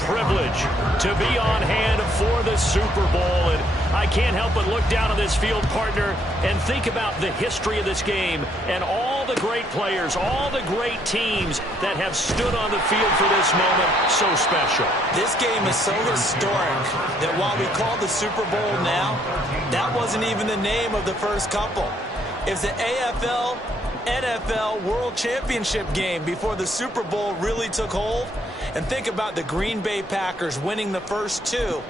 privilege to be on hand for the Super Bowl. And I can't help but look down on this field, partner, and think about the history of this game and all the great players, all the great teams that have stood on the field for this moment. So special. This game is so historic that while we call the Super Bowl now, that wasn't even the name of the first couple. It's the AFL NFL World Championship game before the Super Bowl really took hold. And think about the Green Bay Packers winning the first two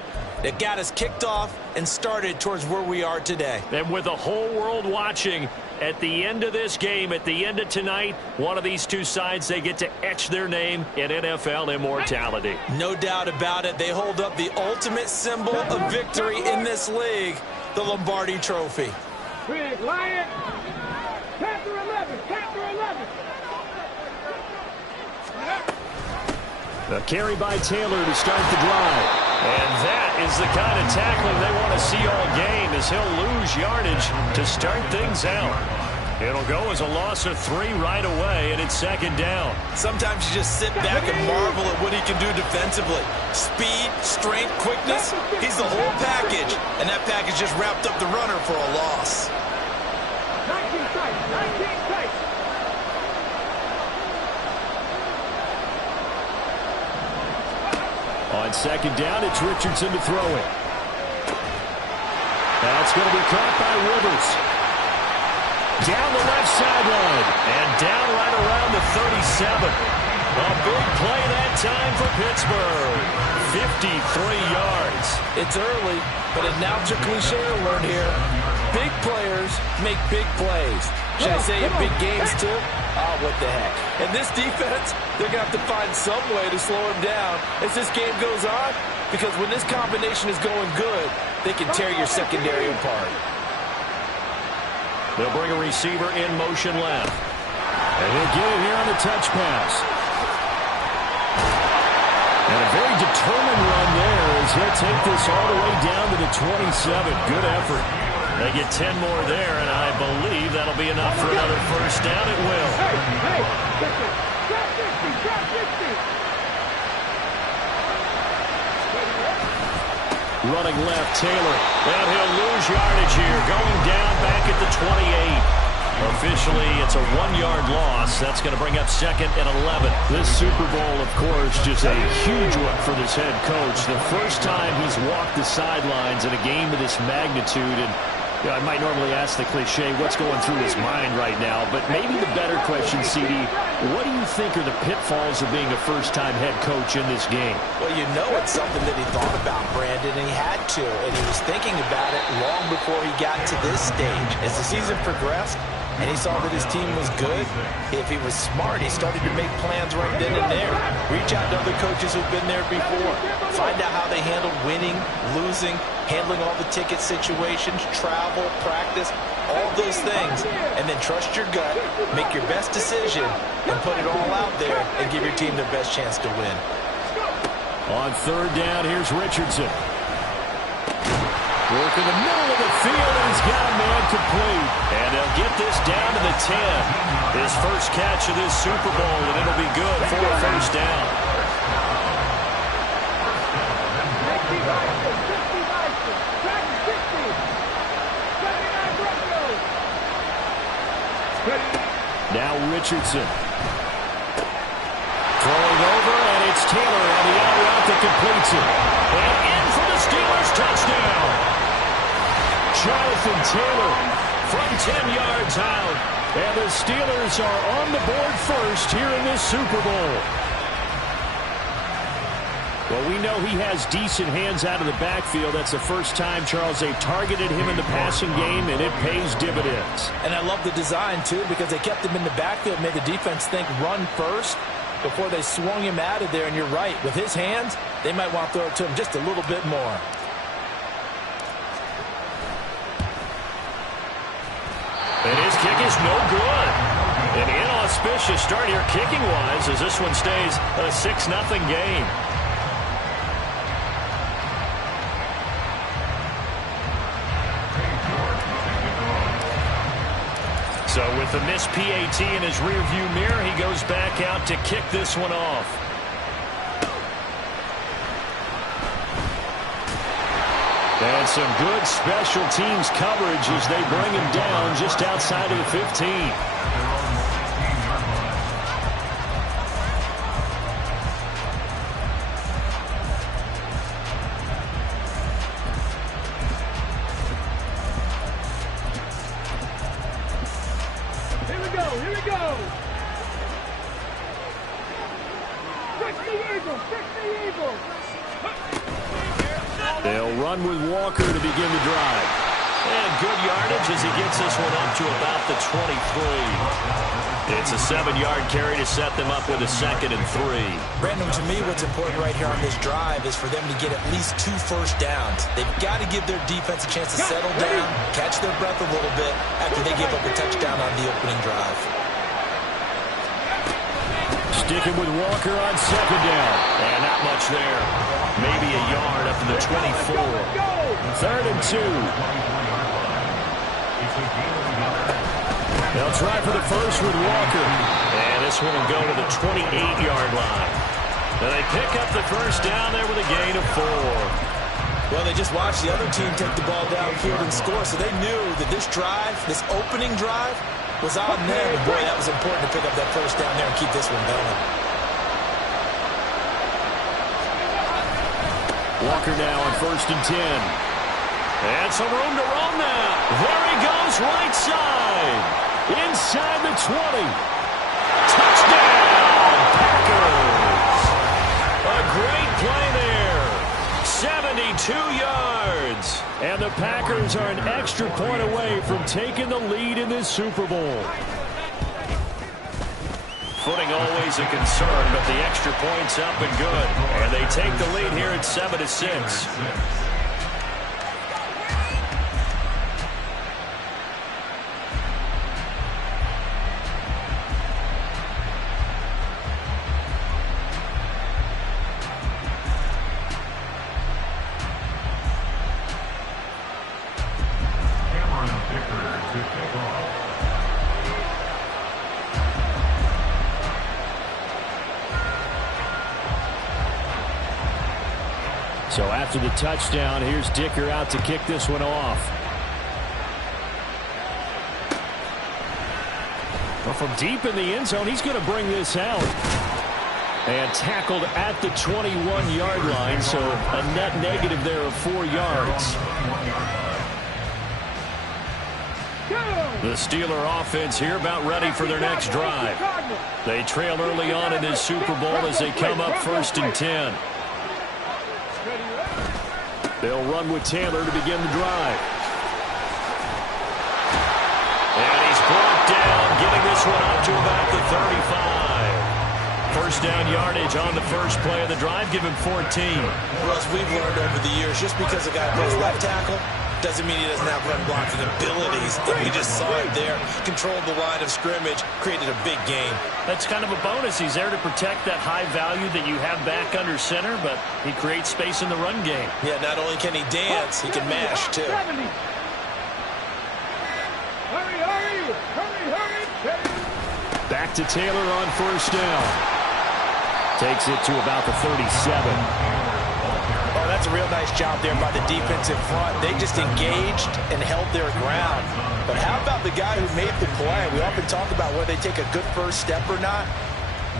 that got us kicked off and started towards where we are today. And with the whole world watching, at the end of this game, at the end of tonight, one of these two sides, they get to etch their name in NFL immortality. No doubt about it. They hold up the ultimate symbol of victory in this league, the Lombardi Trophy. Big Lion. Panther 11. Panther 11. A carry by Taylor to start the drive. And that is the kind of tackling they want to see all game, as he'll lose yardage to start things out. It'll go as a loss of 3 right away, and it's second down. Sometimes you just sit back and marvel at what he can do defensively. Speed, strength, quickness, he's the whole package. And that package just wrapped up the runner for a loss. 19 tight. 19 tight. On second down, it's Richardson to throw it. That's going to be caught by Rivers. Down the left sideline. And down right around the 37. A big play that time for Pittsburgh. 53 yards. It's early, but announcer cliche alert here. Big players make big plays. Should I say in big games too? Oh, what the heck. And this defense, they're going to have to find some way to slow him down as this game goes on, because when this combination is going good, they can tear your secondary apart. They'll bring a receiver in motion left. And he'll get it here on the touch pass. And a very determined run there as he'll take this all the way down to the 27. Good effort. They get 10 more there, and I believe that'll be enough for another first down. It will. Hey, trap 50, trap 50. Running left, Taylor. And he'll lose yardage here. Going down back at the 28. Officially, it's a 1-yard loss. That's going to bring up second and 11. This Super Bowl, of course, just a huge one for this head coach. The first time he's walked the sidelines in a game of this magnitude. And I might normally ask the cliche, what's going through his mind right now? But maybe the better question, CD, what do you think are the pitfalls of being a first-time head coach in this game? Well, you know it's something that he thought about, Brandon, and he had to. And he was thinking about it long before he got to this stage. As the season progressed, and he saw that his team was good, if he was smart, he started to make plans right then and there. Reach out to other coaches who've been there before. Find out how they handled winning, losing, handling all the ticket situations, travel, practice, all those things. And then trust your gut, make your best decision, and put it all out there and give your team the best chance to win. On third down, here's Richardson. Work in the middle of the field, and he's got a man complete. And they'll get this down to the 10. His first catch of this Super Bowl, and it'll be good for a first down. Now Richardson. Throwing over, and it's Taylor on the out route that completes it. And in for the Steelers touchdown. Jonathan Taylor from 10 yards out. And the Steelers are on the board first here in this Super Bowl. Well, we know he has decent hands out of the backfield. That's the first time, Charles, they've targeted him in the passing game, and it pays dividends. And I love the design, too, because they kept him in the backfield, made the defense think run first before they swung him out of there. And you're right, with his hands, they might want to throw it to him just a little bit more. And his kick is no good. An inauspicious start here kicking-wise as this one stays a 6-0 game. So with the missed PAT in his rearview mirror, he goes back out to kick this one off. And some good special teams coverage as they bring him down just outside of the 15. Here we go. Fix the Eagles. They'll run with Walker to begin the drive. And good yardage as he gets this one up to about the 23. It's a 7-yard carry to set them up with a 2nd and 3. Brandon, to me, what's important right here on this drive is for them to get at least 2 first downs. They've got to give their defense a chance to settle down, catch their breath a little bit after they give up a touchdown on the opening drive. Sticking with Walker on 2nd down. And not much there. Maybe a yard up to the 24. 3rd and 2. They'll try for the first with Walker. And this one will go to the 28-yard line. And they pick up the first down there with a gain of 4. Well, they just watched the other team take the ball downfield and score, so they knew that this drive, this opening drive, was on them. And boy, that was important to pick up that first down there and keep this one going. Walker now on 1st and 10. And some room to roam now. There he goes, right side. Inside the 20. Touchdown, Packers. A great play there. 72 yards. And the Packers are an extra point away from taking the lead in this Super Bowl. Footing always a concern, but the extra point's up and good. And they take the lead here at 7-6. So after the touchdown, here's Dicker out to kick this one off. Well, from deep in the end zone, he's going to bring this out. And tackled at the 21-yard line, so a net negative there of 4 yards. The Steeler offense here about ready for their next drive. They trail early on in this Super Bowl as they come up 1st and 10. They'll run with Taylor to begin the drive. And he's brought down, getting this one up to about the 35. First down yardage on the first play of the drive, give him 14. Russ, we've learned over the years, just because a guy plays left tackle doesn't mean he doesn't have run blocking abilities. And we just saw it there. Controlled the line of scrimmage, created a big game. That's kind of a bonus. He's there to protect that high value that you have back under center, but he creates space in the run game. Yeah, not only can he dance, he can mash, too. Hurry. Back to Taylor on 1st down. Takes it to about the 37. Oh, that's a real nice job there by the defensive front. They just engaged and held their ground. But how about the guy who made the play? We often talk about whether they take a good first step or not.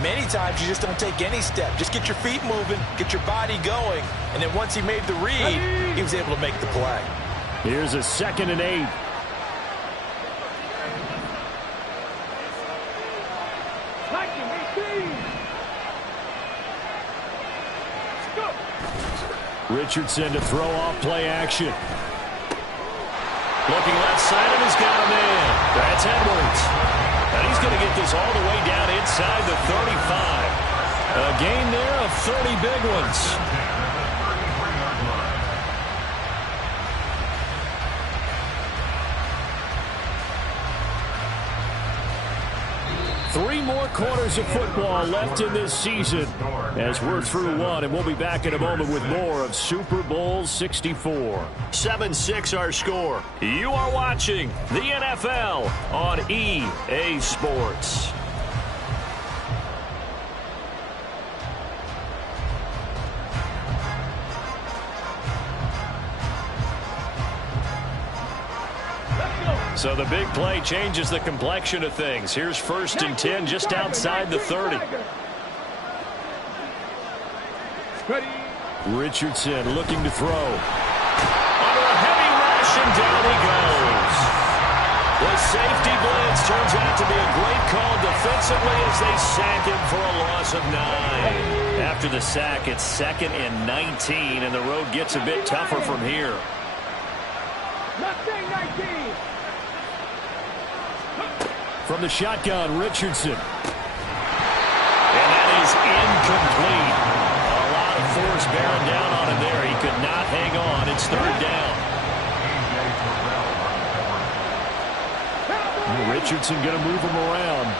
Many times you just don't take any step. Just get your feet moving, get your body going. And then once he made the read, he was able to make the play. Here's a 2nd and 8. Richardson to throw off play action. Looking left side, and he's got a man. That's Edwards. And he's going to get this all the way down inside the 35. A gain there of 30 big ones. Three more quarters of football left in this season as we're through one, and we'll be back in a moment with more of Super Bowl 64. 7-6 our score. You are watching the NFL on EA Sports. So the big play changes the complexion of things. Here's 1st and 10 just outside the 30. Richardson looking to throw. Under a heavy rush, and down he goes. The safety blitz turns out to be a great call defensively as they sack him for a loss of 9. After the sack, it's 2nd and 19, and the road gets a bit tougher from here. 19. From the shotgun, Richardson. And that is incomplete. A lot of force bearing down on him there. He could not hang on. It's 3rd down. Richardson going to move him around.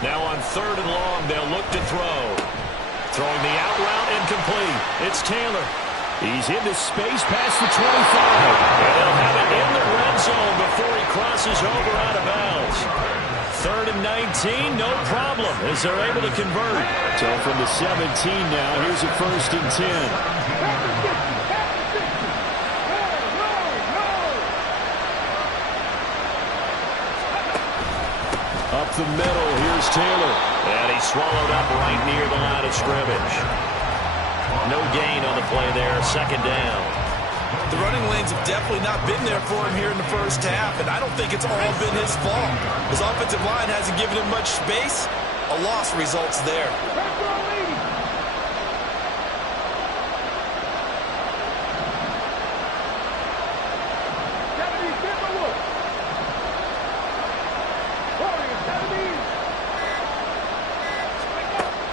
Now on 3rd and long, they'll look to throw. Throwing the out route, incomplete. It's Taylor. He's into space past the 25. And they'll have it in the red zone before he crosses over out of bounds. 3rd and 19, no problem, as they're able to convert. So from the 17 now, here's a 1st and 10. Up the middle, here's Taylor. And he's swallowed up right near the line of scrimmage. No gain on the play there, 2nd down. The running lanes have definitely not been there for him here in the first half, and I don't think it's all been his fault. His offensive line hasn't given him much space. A loss results there.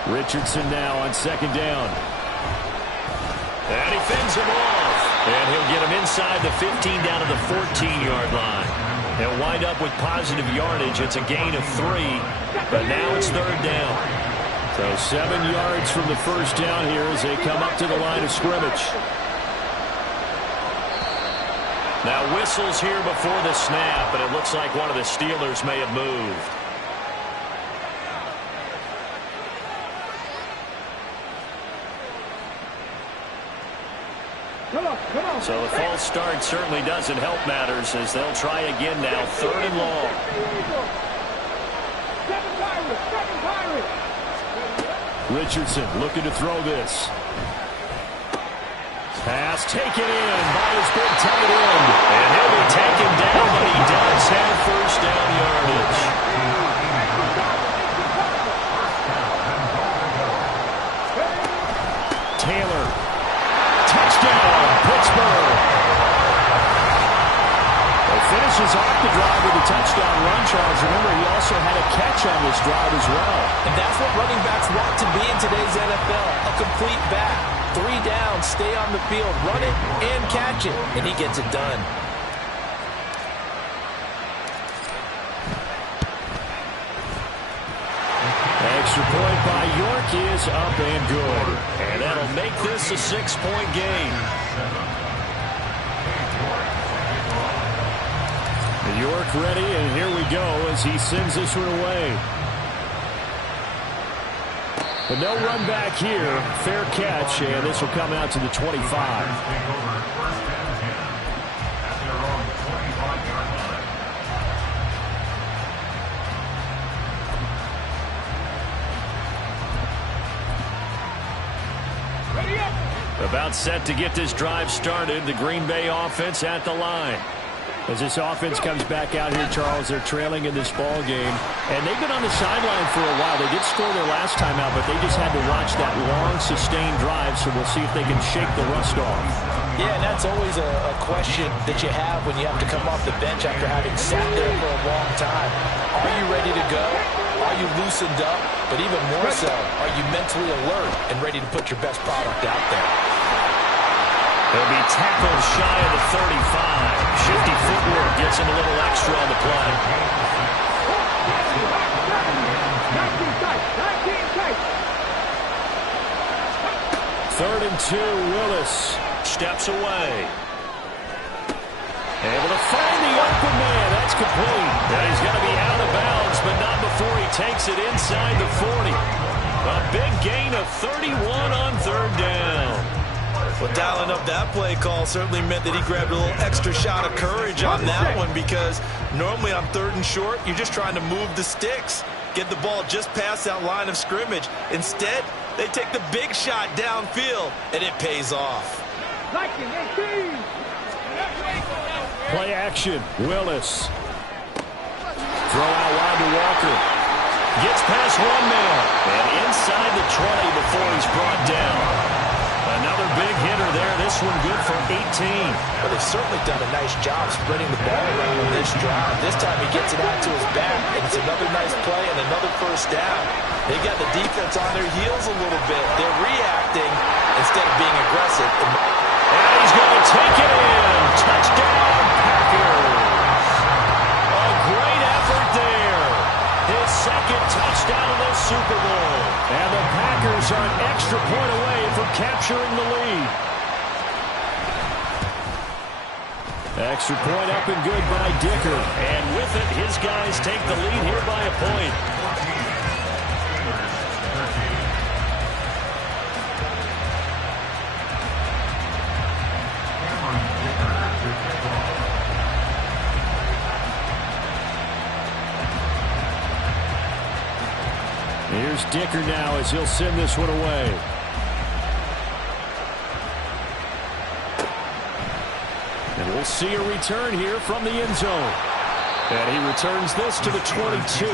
Richardson now on 2nd down. And he fends him off. And he'll get him inside the 15 down to the 14-yard line. He'll wind up with positive yardage. It's a gain of 3. But now it's 3rd down. So 7 yards from the 1st down here as they come up to the line of scrimmage. Now whistles here before the snap, and it looks like one of the Steelers may have moved. So the false start certainly doesn't help matters as they'll try again now, 3rd and long. Richardson looking to throw this. Pass taken in by his big tight end. And he'll be taken down, but he does have 1st down yardage. Taylor. Touchdown, Pittsburgh. Finishes off the drive with a touchdown run, Charles. Remember, he also had a catch on this drive as well. And that's what running backs want to be in today's NFL, a complete back. 3 down, stay on the field, run it, and catch it. And he gets it done. Extra point by York is up and good. And that'll make this a 6-point game. York ready, and here we go as he sends this one away. But no run back here. Fair catch, and this will come out to the 25. About set to get this drive started. The Green Bay offense at the line. As this offense comes back out here, Charles, they're trailing in this ball game. And they've been on the sideline for a while. They did score their last time out, but they just had to watch that long, sustained drive, so we'll see if they can shake the rust off. Yeah, and that's always a question that you have when you have to come off the bench after having sat there for a long time. Are you ready to go? Are you loosened up? But even more so, are you mentally alert and ready to put your best product out there? He'll be tackled shy of the 35. Shifty footwork gets him a little extra on the play. 3rd and 2, Willis steps away. Able to find the open man. That's complete. And he's going to be out of bounds before he takes it inside the 40. A big gain of 31 on third down. Well, dialing up that play call certainly meant that he grabbed a little extra shot of courage on that one, because normally on third and short, you're just trying to move the sticks, get the ball just past that line of scrimmage. Instead, they take the big shot downfield, and it pays off. Play action. Willis. Throw out wide to Walker. Gets past one man. And inside the 20 before he's brought down. Another big hitter there. This one good for 18. Well, they've certainly done a nice job spreading the ball around on this drive. This time he gets it out to his back, and it's another nice play and another first down. They got the defense on their heels a little bit. They're reacting instead of being aggressive. And he's going to take it in. Touchdown, Packers. A great effort there. His second touchdown of the Super Bowl. And the Packers are an extra point away from capturing the lead. Extra point up and good by Dicker. And with it, his guys take the lead here by a point. Here's Dicker now as he'll send this one away. And we'll see a return here from the end zone. And he returns this to the 22.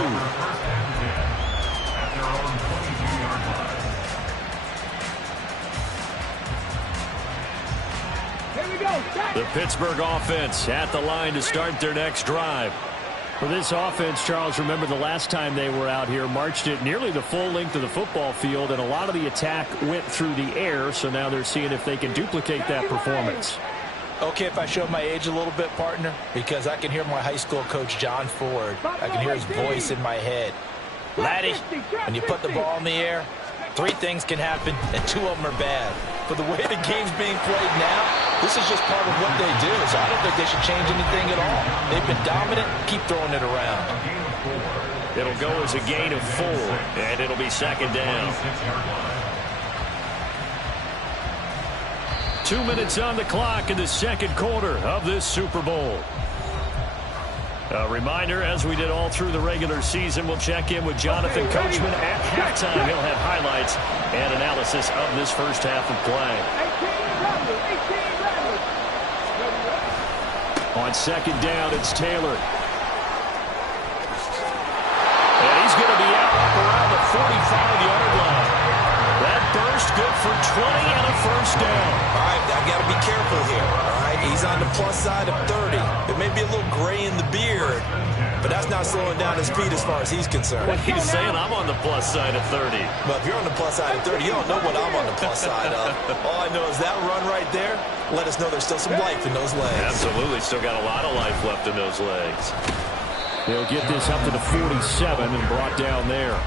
Here we go. The Pittsburgh offense at the line to start their next drive. For this offense, Charles, remember the last time they were out here, marched it nearly the full length of the football field, and a lot of the attack went through the air, so now they're seeing if they can duplicate that performance. Okay, if I show my age a little bit, partner, because I can hear my high school coach, John Ford. I can hear his voice in my head. Laddie, when you put the ball in the air, 3 things can happen, and 2 of them are bad. For the way the game's being played now, this is just part of what they do, so I don't think they should change anything at all. They've been dominant. Keep throwing it around. It'll go as a gain of 4, and it'll be second down. 2 minutes on the clock in the second quarter of this Super Bowl. A reminder, as we did all through the regular season, we'll check in with Jonathan Coachman at halftime. He'll have highlights and analysis of this first half of play. On second down, it's Taylor. And he's going to be out up around the 45-yard line. That burst good for 20 and a first down. All right, I got to be careful here. All right, he's on the plus side of 30. It may be a little gray in the beard, but that's not slowing down his speed as far as he's concerned. What he's saying, I'm on the plus side of 30. But if you're on the plus side of 30, you don't know what I'm on the plus side of. All I know is that run right there let us know there's still some life in those legs. Absolutely, still got a lot of life left in those legs. They'll get this up to the 47 and brought down there.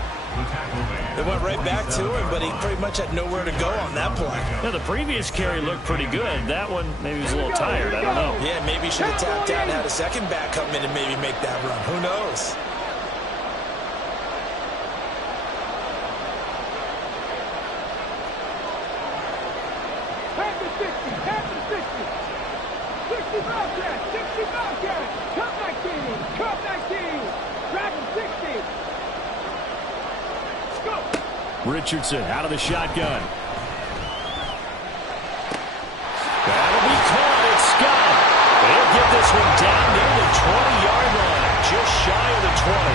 They went right back to him, but he pretty much had nowhere to go on that play. Yeah, the previous carry looked pretty good. That one, maybe he was a little tired. I don't know. Yeah, maybe he should have tapped out and had a second back come in and maybe make that run. Who knows? Pack the 60, pack the 60. 60 Bobcat, 60 Bobcat. Cut back team, cut back team. Grab him 60. Richardson out of the shotgun. That'll be caught. It's Scott. They'll get this one down near the 20-yard line, just shy of the 20.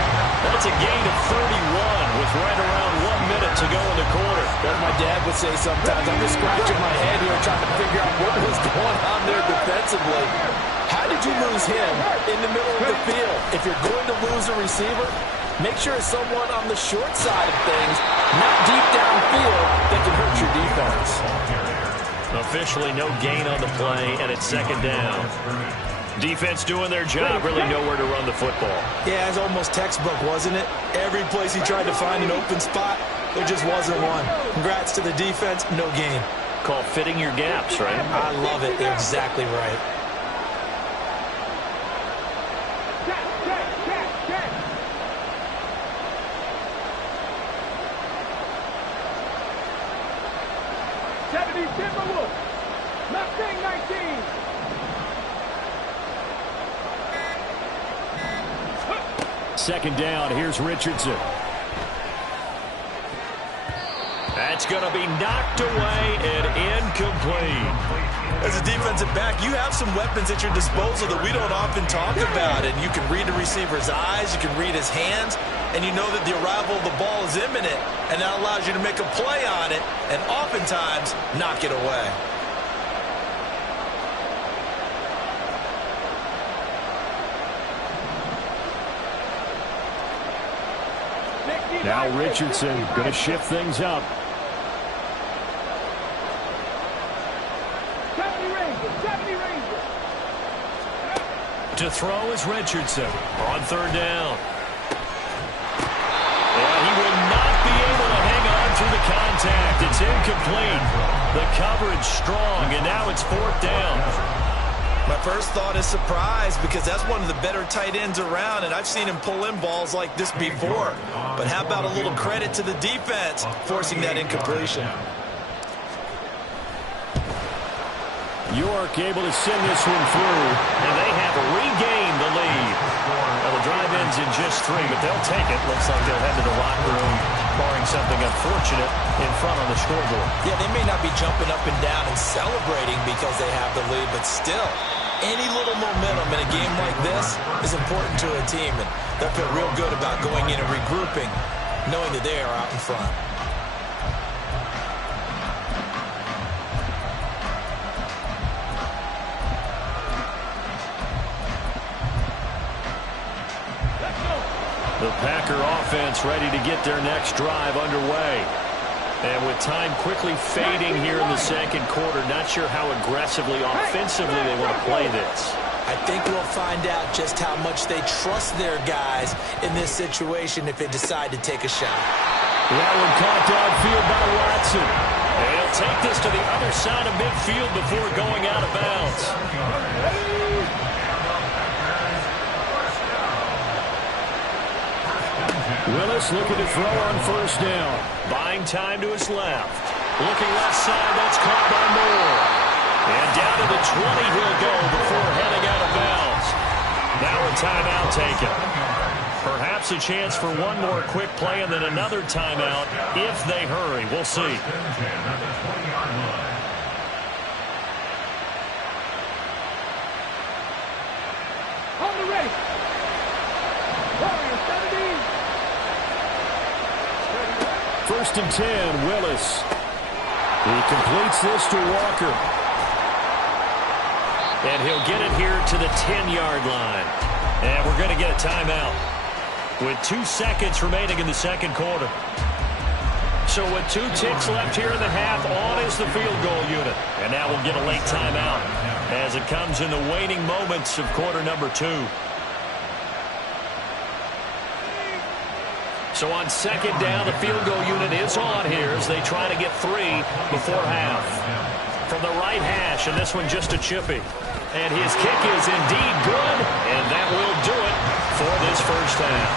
That's a gain of 31 with right around 1 minute to go in the quarter. As my dad would say sometimes, I'm just scratching my head here trying to figure out what was going on there defensively. How did you lose him in the middle of the field? If you're going to lose a receiver, make sure it's someone on the short side of things, not deep downfield, that can hurt your defense. Officially no gain on the play, and it's second down. Defense doing their job, really nowhere to run the football. Yeah, it's almost textbook, wasn't it? Every place he tried to find an open spot, there just wasn't one. Congrats to the defense, no gain. Called fitting your gaps, right? I love it. They're exactly right. 19. Second down, here's Richardson. That's going to be knocked away and incomplete. As a defensive back, you have some weapons at your disposal that we don't often talk about. And you can read the receiver's eyes, you can read his hands, and you know that the arrival of the ball is imminent. And that allows you to make a play on it and oftentimes knock it away. Now Richardson going to shift things up. 70 Rangers. To throw is Richardson on third down. And he will not be able to hang on through the contact. It's incomplete. The coverage strong, and now it's fourth down. My first thought is surprise because that's one of the better tight ends around, and I've seen him pull in balls like this before. But how about a little credit to the defense forcing that incompletion? York able to send this one through, and they have regained the lead. Now the drive ends in just 3, but they'll take it. Looks like they'll head to the locker room, barring something unfortunate in front on the scoreboard. Yeah, they may not be jumping up and down and celebrating because they have the lead, but still, any little momentum in a game like this is important to a team, and they'll feel real good about going in and regrouping, knowing that they are out in front. The Packer offense ready to get their next drive underway. And with time quickly fading here in the second quarter, not sure how aggressively, offensively they want to play this. I think we'll find out just how much they trust their guys in this situation if they decide to take a shot. That one caught downfield by Watson. And he'll take this to the other side of midfield before going out of bounds. Willis looking to throw on first down. Buying time to his left. Looking left side, that's caught by Moore. And down to the 20 he'll go before heading out of bounds. Now a timeout taken. Perhaps a chance for one more quick play and then another timeout if they hurry. We'll see. On the ready. Warriors 17. First and 10, Willis. He completes this to Walker. And he'll get it here to the 10-yard line. And we're going to get a timeout with 2 seconds remaining in the second quarter. So with 2 ticks left here in the half, on is the field goal unit. And now we'll get a late timeout as it comes in the waning moments of quarter number 2. So on second down, the field goal unit is on here as they try to get 3 before half. From the right hash, and this one just a chippy. And his kick is indeed good, and that will do it for this first half.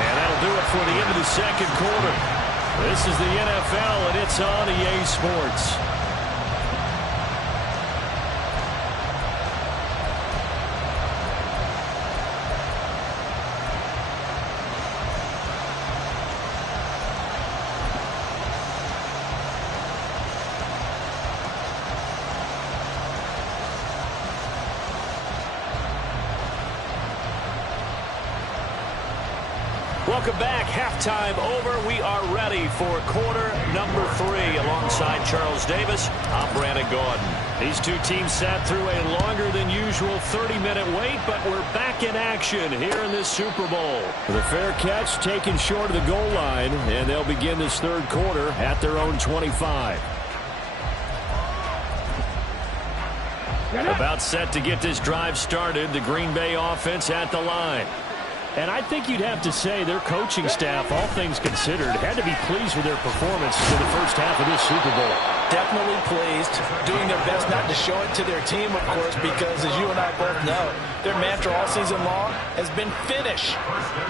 And that'll do it for the end of the second quarter. This is the NFL, and it's on EA Sports. Welcome back. Halftime over. We are ready for quarter number 3 alongside Charles Davis. I'm Brandon Gordon. These two teams sat through a longer than usual 30-minute wait, but we're back in action here in this Super Bowl. The fair catch taken short of the goal line, and they'll begin this third quarter at their own 25. About set to get this drive started. The Green Bay offense at the line. And I think you'd have to say their coaching staff, all things considered, had to be pleased with their performance in the first half of this Super Bowl. Definitely pleased, doing their best not to show it to their team, of course, because as you and I both know, their mantra all season long has been finish.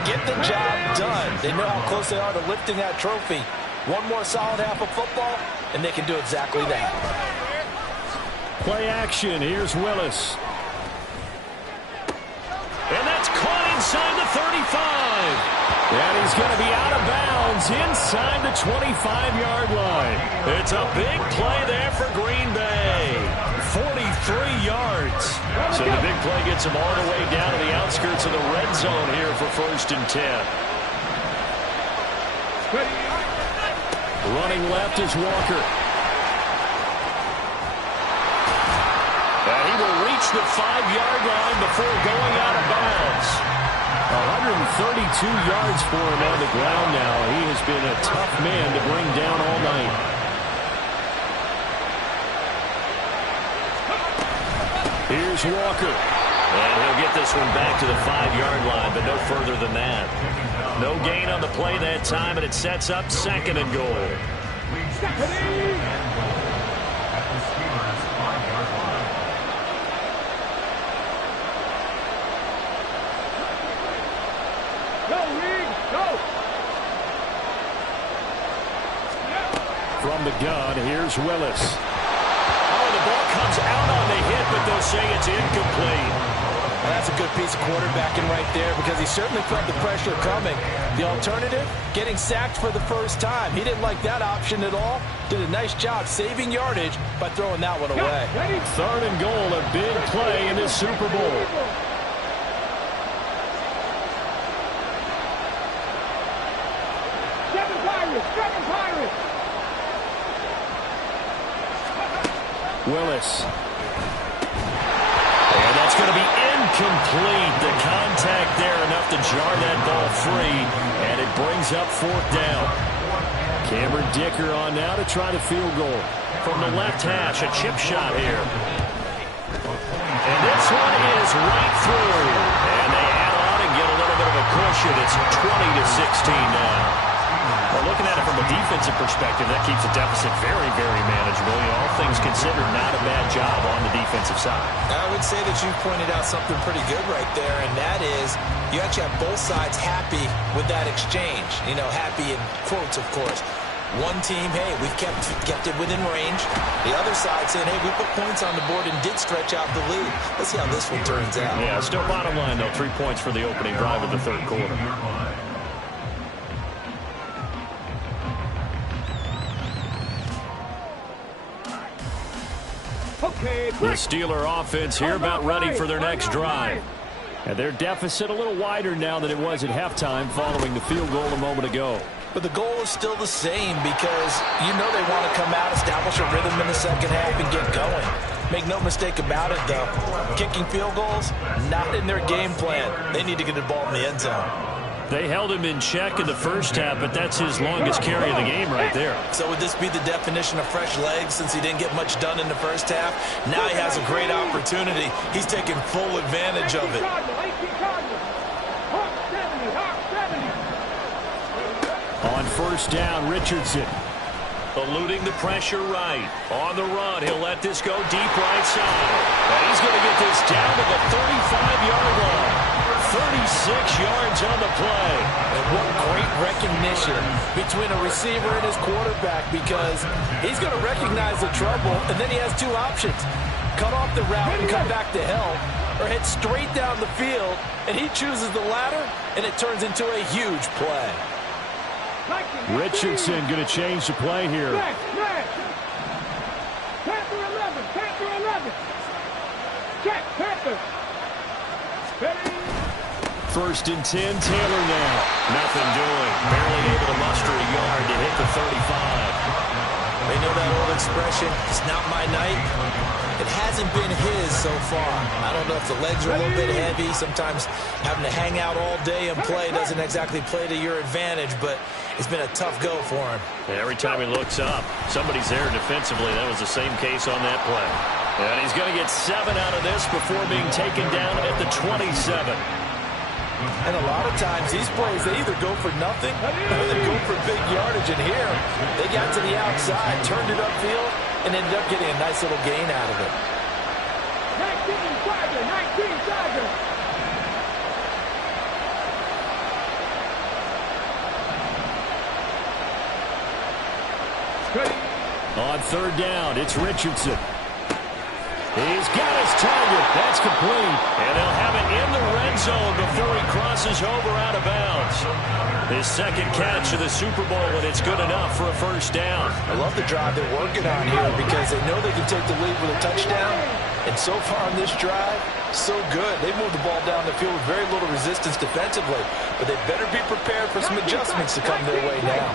Get the job done. They know how close they are to lifting that trophy. One more solid half of football, and they can do exactly that. Play action. Here's Willis. And that's caught inside the 35. And he's going to be out of bounds inside the 25-yard line. It's a big play there for Green Bay. 43 yards. So the big play gets him all the way down to the outskirts of the red zone here for 1st and 10. Running left is Walker. And he will reach the 5-yard line before going out of bounds. 132 yards for him on the ground now. He has been a tough man to bring down all night. Here's Walker. And he'll get this one back to the 5-yard line, but no further than that. No gain on the play that time, and it sets up 2nd and goal. From the gun, here's Willis. Oh, the ball comes out on the hit, but they'll say it's incomplete. Well, that's a good piece of quarterbacking right there because he certainly felt the pressure coming. The alternative, getting sacked for the first time. He didn't like that option at all. Did a nice job saving yardage by throwing that one away. 3rd and goal, a big play in this Super Bowl. Seven Pirates! Willis. And that's going to be incomplete. The contact there enough to jar that ball free, and it brings up 4th down. Cameron Dicker on now to try the field goal. From the left hash, a chip shot here. And this one is right through. And they add on and get a little bit of a cushion. It's 20-16 now. Well, looking at it from a defensive perspective, that keeps the deficit very, very manageable. You know, all things considered, not a bad job on the defensive side. I would say that you pointed out something pretty good right there, and that is you actually have both sides happy with that exchange. You know, happy in quotes, of course. One team, hey, we've kept it within range. The other side saying, hey, we put points on the board and did stretch out the lead. Let's see how this one turns out. Yeah, still bottom line, though, 3 points for the opening drive of the 3rd quarter. The Steeler offense here about ready for their next drive. And their deficit a little wider now than it was at halftime following the field goal a moment ago. But the goal is still the same because you know they want to come out, establish a rhythm in the 2nd half, and get going. Make no mistake about it, though. Kicking field goals, not in their game plan. They need to get the ball in the end zone. They held him in check in the 1st half, but that's his longest carry of the game right there. So would this be the definition of fresh legs since he didn't get much done in the 1st half? Now he has a great opportunity. He's taking full advantage of it. On 1st down, Richardson. Eluding the pressure right. On the run, he'll let this go deep right side. And he's going to get this down to the 35-yard line. 36 yards on the play. And what great recognition between a receiver and his quarterback because he's going to recognize the trouble, and then he has 2 options. Cut off the route and come back to help, or head straight down the field, and he chooses the latter, and it turns into a huge play. Richardson going to change the play here. Panther 11. Check, Panther. 1st and 10, Taylor now. Nothing doing. Barely able to muster a yard to hit the 35. They know that old expression, it's not my night. It hasn't been his so far. I don't know if the legs are a little bit heavy. Sometimes having to hang out all day and play doesn't exactly play to your advantage, but it's been a tough go for him. Every time he looks up, somebody's there defensively. That was the same case on that play. And he's going to get 7 out of this before being taken down at the 27. And a lot of times, these plays, they either go for nothing or they go for big yardage. And here, they got to the outside, turned it upfield, and ended up getting a nice little gain out of it. 19 Tiger. On 3rd down, it's Richardson. He's got his target. That's complete. And they'll have it in the red zone before he crosses over out of bounds. His second catch of the Super Bowl, and it's good enough for a first down. I love the drive they're working on here because they know they can take the lead with a touchdown. And so far on this drive, so good. They moved the ball down the field with very little resistance defensively. But they better be prepared for some adjustments to come their way now.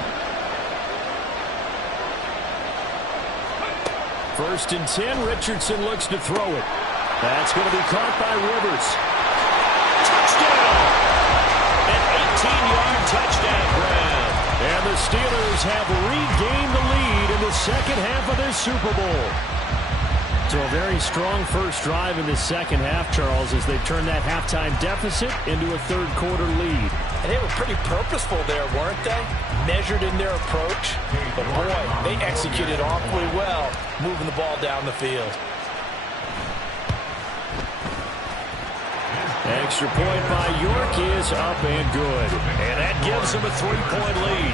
First and 10, Richardson looks to throw it. That's going to be caught by Rivers. Touchdown! An 18-yard touchdown grab. And the Steelers have regained the lead in the second half of their Super Bowl. So a very strong first drive in the second half, Charles, as they turn that halftime deficit into a third-quarter lead. And they were pretty purposeful there, weren't they? Measured in their approach. But, boy, they executed awfully well, moving the ball down the field. Extra point by York is up and good. And that gives them a 3-point lead.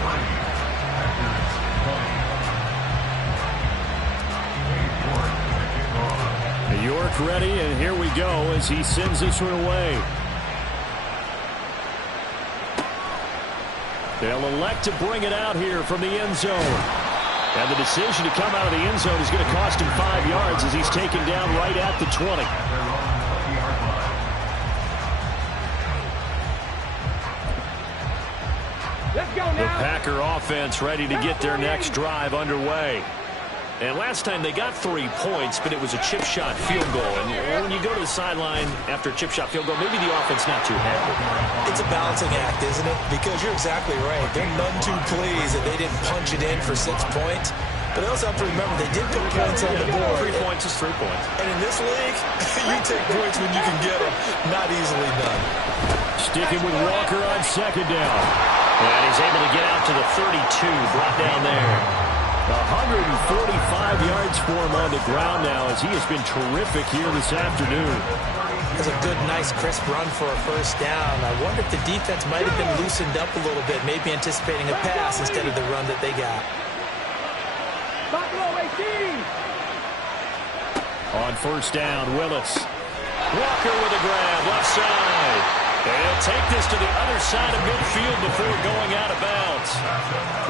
York ready, and here we go as he sends this one away. They'll elect to bring it out here from the end zone. And the decision to come out of the end zone is going to cost him 5 yards as he's taken down right at the 20. Let's go now. The Packer offense ready to get their next drive underway. And last time they got 3 points, but it was a chip shot field goal. And when you go to the sideline after a chip shot field goal, maybe the offense not too happy. It's a balancing act, isn't it? Because you're exactly right. They're none too pleased that they didn't punch it in for 6 points. But they also have to remember they did put points on the board. 3 points is 3 points. And in this league, you take points when you can get them. Not easily done. Sticking with Walker on second down. And he's able to get out to the 32, brought down there. 145 yards for him on the ground now as he has been terrific here this afternoon. That's a good, nice, crisp run for a first down. I wonder if the defense might have been loosened up a little bit, maybe anticipating a pass instead of the run that they got. On first down, Willis. Walker with a grab, left side. And he'll take this to the other side of midfield before going out of bounds.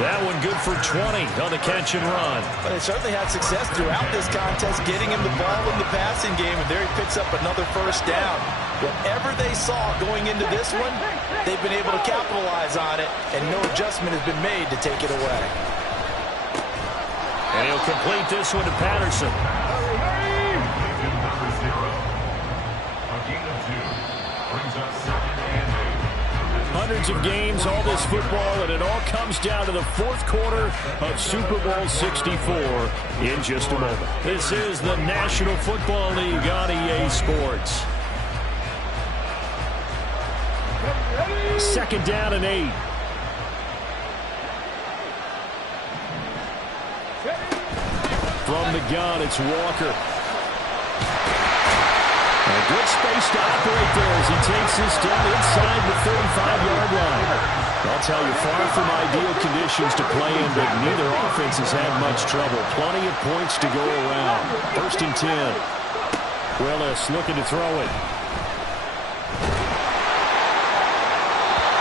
That one good for 20 on the catch and run. But they certainly had success throughout this contest, getting him the ball in the passing game, and there he picks up another first down. Whatever they saw going into this one, they've been able to capitalize on it, and no adjustment has been made to take it away. And he'll complete this one to Patterson. Hundreds of games, all this football, and it all comes down to the fourth quarter of Super Bowl 64 in just a moment. This is the National Football League on EA Sports. Second down and 8. From the gun, it's Walker. And a good space to operate there as he takes this down inside the 35-yard line. I'll tell you, far from ideal conditions to play in, but neither offense has had much trouble. Plenty of points to go around. First and 10. Willis looking to throw it.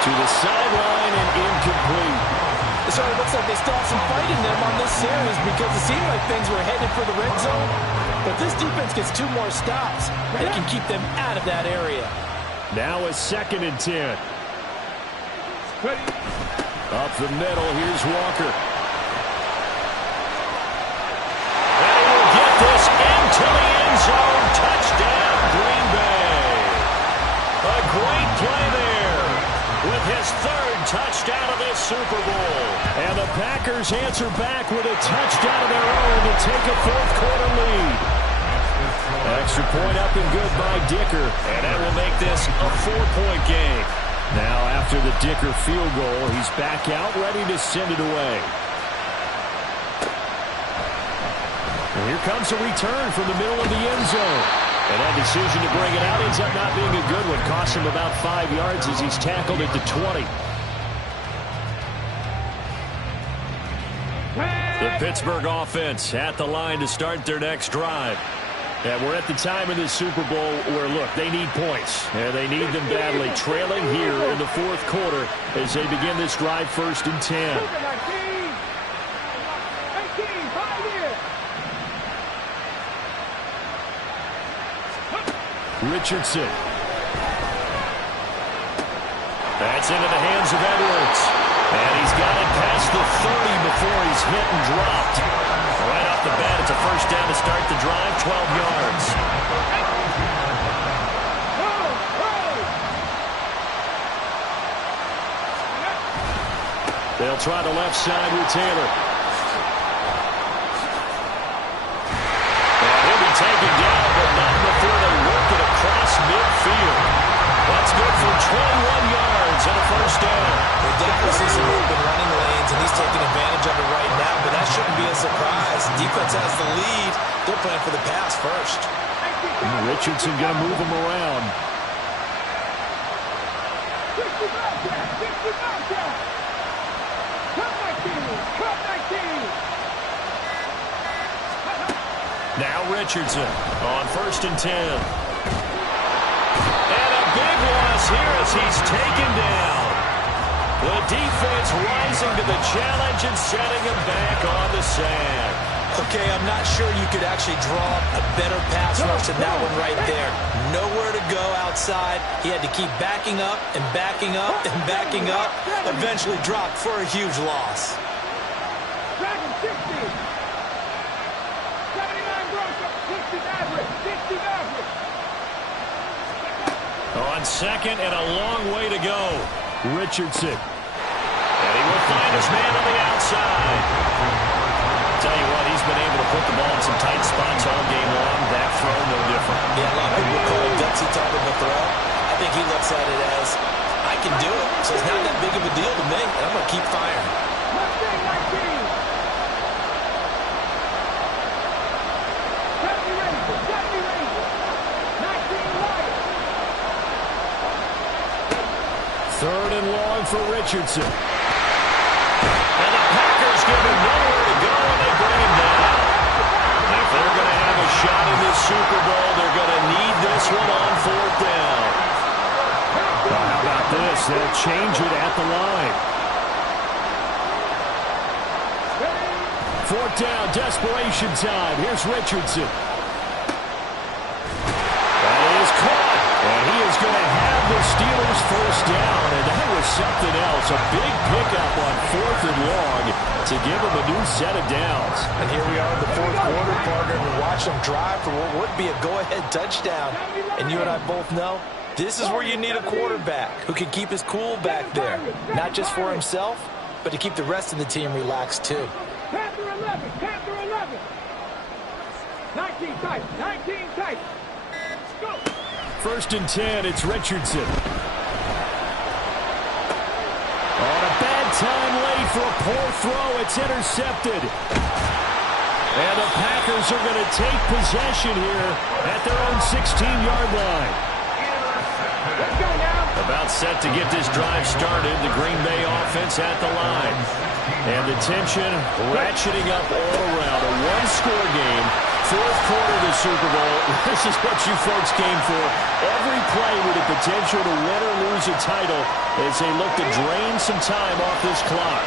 To the sideline and incomplete. So it looks like they still have some fight in them on this series because it seemed like things were headed for the red zone. But this defense gets 2 more stops. They can keep them out of that area. Now a second and 10. Up the middle, here's Walker. And he will get this into the end zone. Touchdown, Green Bay. A great play there with his 3rd touchdown of this Super Bowl. And the Packers answer back with a touchdown of their own to take a fourth-quarter lead. Extra point up and good by Dicker. And that will make this a 4-point game. Now after the Dicker field goal, he's back out ready to send it away. And here comes a return from the middle of the end zone. And that decision to bring it out ends up not being a good one. Costs him about 5 yards as he's tackled at the 20. The Pittsburgh offense at the line to start their next drive. And we're at the time in this Super Bowl where, look, they need points. And they need them badly. Trailing here in the fourth quarter as they begin this drive, 1st and 10. Richardson. That's into the hands of Edwards. And he's got it past the 30 before he's hit and dropped. Right off the bat, it's a 1st down to start the drive, 12 yards. They'll try the left side with Taylor. And he'll be taken down, but not before they work it across midfield. That's good for 21 yards and a 1st down. They definitely see some open running lanes, and he's taking advantage of it right now, but that shouldn't be a surprise. Defense has the lead. They're playing for the pass first. And Richardson going to move him around. 60 Bobcat! 60 Bobcat! Cut 19! Cut 19! Now Richardson on 1st and 10. And a big loss here as he's taken down. The defense rising to the challenge and setting him back on the sand. Okay, I'm not sure you could actually draw a better pass rush than that one right there. Nowhere to go outside. He had to keep backing up and backing up and backing up. Eventually dropped for a huge loss. Dragon 60! 79 Broncos! 60 average! 60 average! On 2nd and a long way to go. Richardson. And he will find his man on the outside. Tell you what, he's been able to put the ball in some tight spots all game long. That throw, no different. Yeah, a lot of people call it gutsy type of a throw. I think he looks at it as, I can do it, so it's not that big of a deal to me, and I'm going to keep firing. Mustang 19! 70 Rangers! 70 Rangers! 19 Lions! 3rd and long for Richardson. And the Packers give him nowhere to go, and they bring him down. If they're going to have a shot in this Super Bowl, they're going to need this one on 4th down. Well, how about this? They'll change it at the line. 4th down, desperation time. Here's Richardson. That is caught. And he is going to have the Steelers' 1st down. And that was something else. A big pickup on 4th and long to give him a new set of downs. And here we are in the 4th quarter, partner, and watch them drive for what would be a go-ahead touchdown. And you and I both know this is where you need a quarterback who can keep his cool back there. Not just for himself, but to keep the rest of the team relaxed too. Panther 11! Panther 11! 19 tight! 19 tight! Go! 1st and 10, it's Richardson. On a bad time late for a poor throw, it's intercepted. And the Packers are going to take possession here at their own 16-yard line. Let's go now! About set to get this drive started, the Green Bay offense at the line. And the tension ratcheting up all around. A one-score game. 4th quarter of the Super Bowl. This is what you folks came for. Every play with the potential to win or lose a title as they look to drain some time off this clock.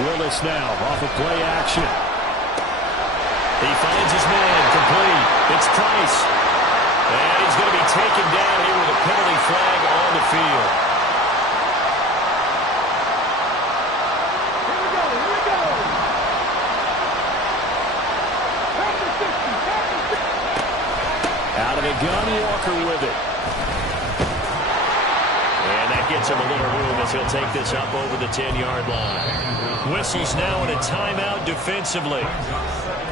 Willis now off of play action. He finds his man complete. It's Price. And he's going to be taken down here with a penalty flag on the field. Out of the gun, Walker with it. And that gets him a little room as he'll take this up over the 10-yard line. Whistles now in a timeout defensively.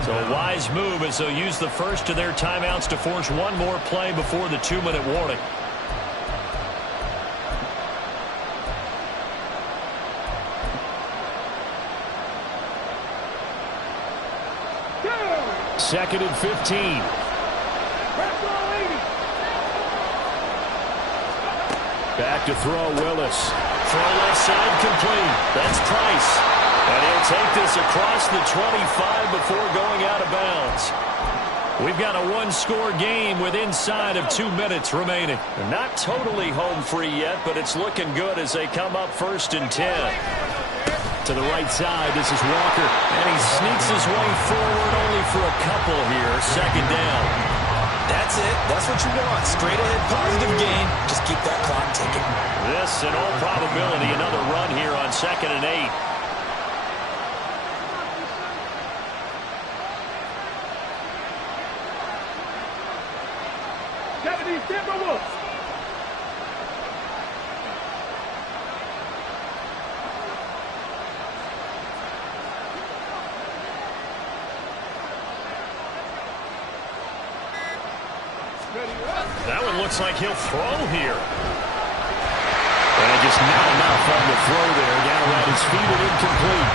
So a wise move as they'll use the first of their timeouts to force one more play before the 2-minute warning. Second and 15. Back to throw, Willis. Throw left side complete. That's Price. And he'll take this across the 25 before going out of bounds. We've got a one-score game with inside of 2 minutes remaining. They're not totally home free yet, but it's looking good as they come up 1st and 10. To the right side, this is Walker. And he sneaks his way forward only for a couple here. 2nd down. That's it. That's what you want. Straight ahead, positive gain. Just keep that clock ticking. This, in all probability, another run here on 2nd and 8. That one looks like he'll throw here. And just not enough on the throw there. Down at his feet and incomplete.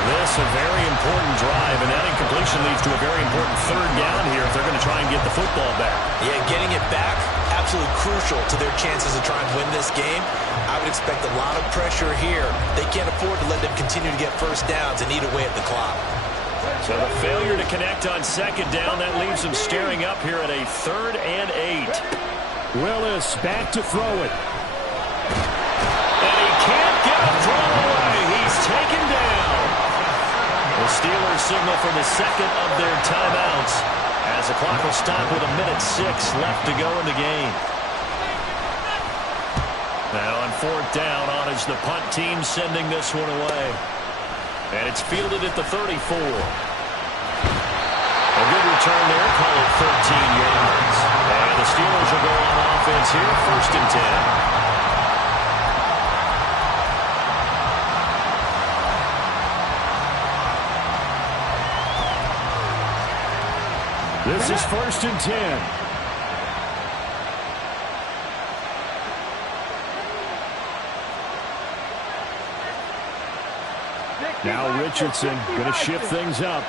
This a very important drive, and that incompletion leads to a very important 3rd down here if they're going to try and get the football back. Yeah, getting it back, absolutely crucial to their chances of trying to win this game. I would expect a lot of pressure here. They can't afford to let them continue to get 1st downs and eat away at the clock. So the failure to connect on 2nd down, that leaves them staring up here at a 3rd and 8. Willis back to throw it. And he can't get a throw away. He's taken down. The Steelers signal for the 2nd of their timeouts as the clock will stop with 1:06 left to go in the game. Now on 4th down, on is the punt team sending this one away. And it's fielded at the 34. A good return there, call it 13 yards. And the Steelers will go on offense here, 1st and 10. This is 1st and 10. Now Richardson going to shift things up.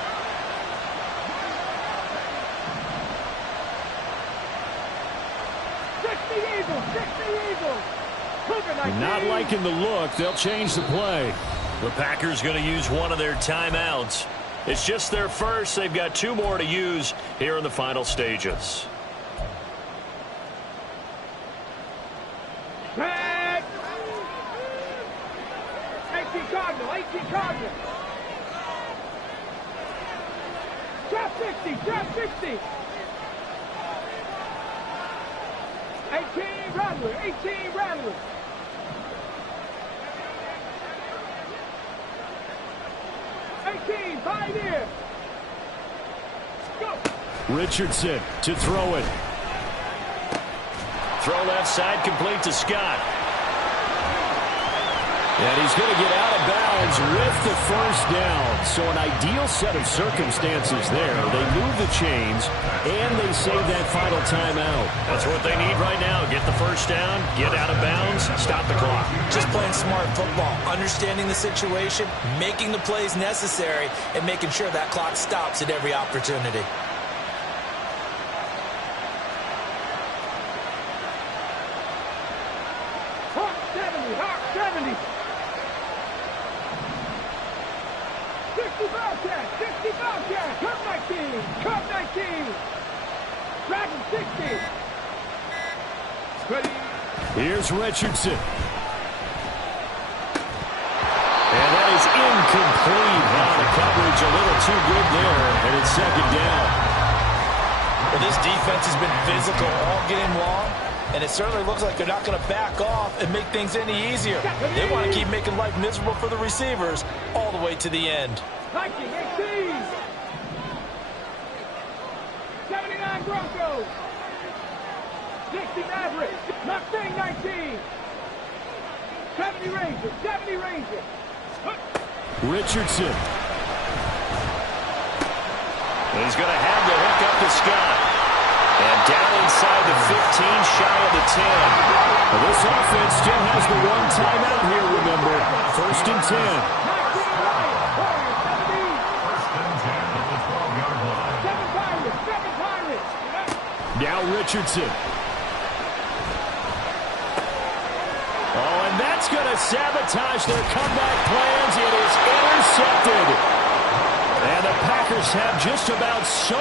Not liking the look. They'll change the play. The Packers going to use one of their timeouts. It's just their first. They've got 2 more to use here in the final stages. 18 Cardinals. Drop 60, drop 60. 18 Rattler, 18 Rattler. 18, Pioneer. Go. Richardson to throw it. Throw left side complete to Scott. And he's going to get out of bounds with the 1st down. So an ideal set of circumstances there. They move the chains, and they save that final timeout. That's what they need right now. Get the 1st down, get out of bounds, stop the clock. Just playing smart football, understanding the situation, making the plays necessary, and making sure that clock stops at every opportunity. Hawk 70, Hawk 70. 60 Bobcat, 60 Bobcat, Cup 19, Cup 19. Dragon 60. Ready. Here's Richardson. And that is incomplete. Now the coverage a little too good there, and it's 2nd down. Well, this defense has been physical all game long, and it certainly looks like they're not going to back off and make things any easier. They want to keep making life miserable for the receivers all the way to the end. 19, 18. 79 Broncos. 60 Mavericks. Mustang 19. 70 Rangers. 70 Rangers. Richardson. And he's going to have the hook up to Scott. And down inside the 15, shy of the 10. Well, this offense still has the one timeout here, remember. 1st and 10. Now Richardson. Oh, and that That's going to sabotage their comeback plans. It is intercepted. And the Packers have just about so